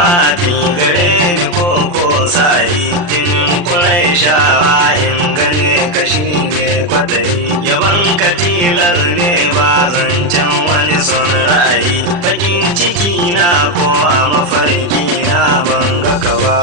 jawabi gare ni ko sa'i in kurai shawa in gane ka shi ne kwadari yaban ka tilar ne ba zancen wani son ra'ayi bakin ciki na ko a mafarki na ban ga ka ba.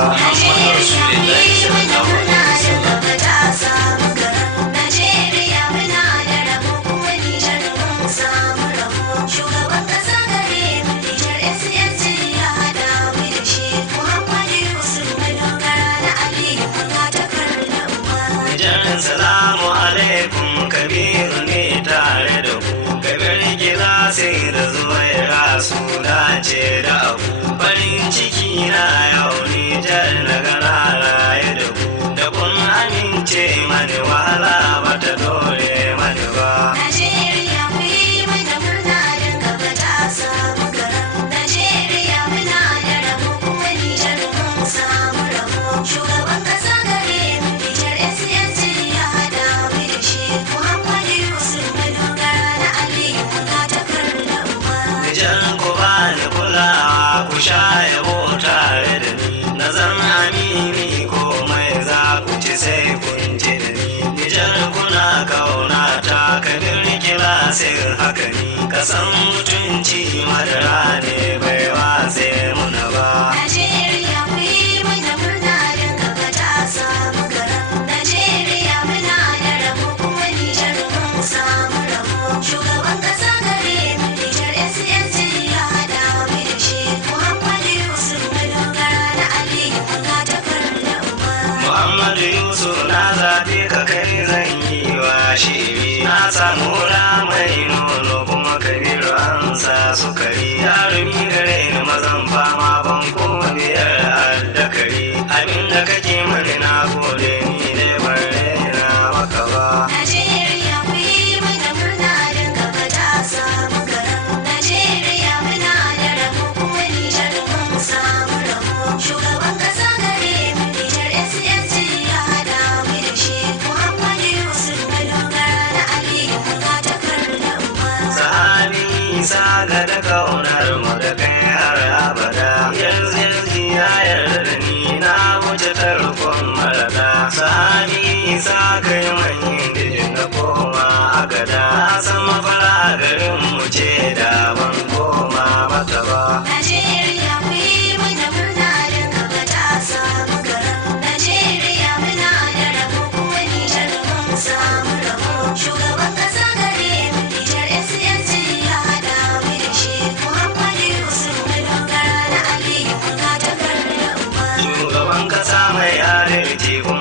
Salamu alaikum Kabiru ne tare da ku Kabir gida sai da zuwaira su dace da abu farin ciki na yau Nijar na gana raye da ku da kun amince mani wahala bata dole mani ba. Najeriya ku yi mana murna don gaba ta samu garan. Najeriya muna da rabo kuma Nijar mun samu rabo. Shugaban kasa gare mu Nijar SSC ya hada mu da shi. Muhammadu Yusuf madogara na Aliyu ga takardar uba. Nijar ku bani kulawa ku sha yabo tare da ni na zama amini komai za ku ci sai kun ji da ni. Nijar kuna kauna ta Kabir kilasin haka ni kasan mutunci madara ne bai watse muna ba. Najeriya ku yi mana murna don gaba ta samu garan. Najeriya muna da rabo kuma Nijar mun samu rabo. Shugaban kasa gare mu Nijar SSC ya hada mu da shi. Muhammadu Yusuf madogara na Aliyu ga takardar uba. Muhammadu Yusuf na zaɓe ka kai zan yi wa shiri na samu mai nono kuma Kabiru an sa sukari jarumi gare ni mazan fama ban kuma biyar addakari abinda kake mani na gode ni dai ban raina maka ba. Najeriya ku yi mana murna don gaba ta samu garan. Najeriya muna da rabo kuma Nijar mun samu rabo. Shugaban kasa gare mu Nijar SSC ya hada mu da shi. Muhammadu Yusuf madogara na Aliyu ga takardar uba. Sahabi Isa ga da kaunar mu da kai har abada yanzu ya yarda da ni na wuce tarkon marada. Sahabi Isa kai manyan dijin na koma a gada na san mafara garin mu ce da ban koma mata ba. Najeriya ku yi mana murna don gaba ta samu garan. Najeriya muna da rabo kuma Nijar mun samu rabo. Shugaban kasa gare mu Nijar SSC ya hada mu da shi. Muhammadu Yusuf madogara na Aliyu ga takardar uba. Shugaban kasa mai adalci kuma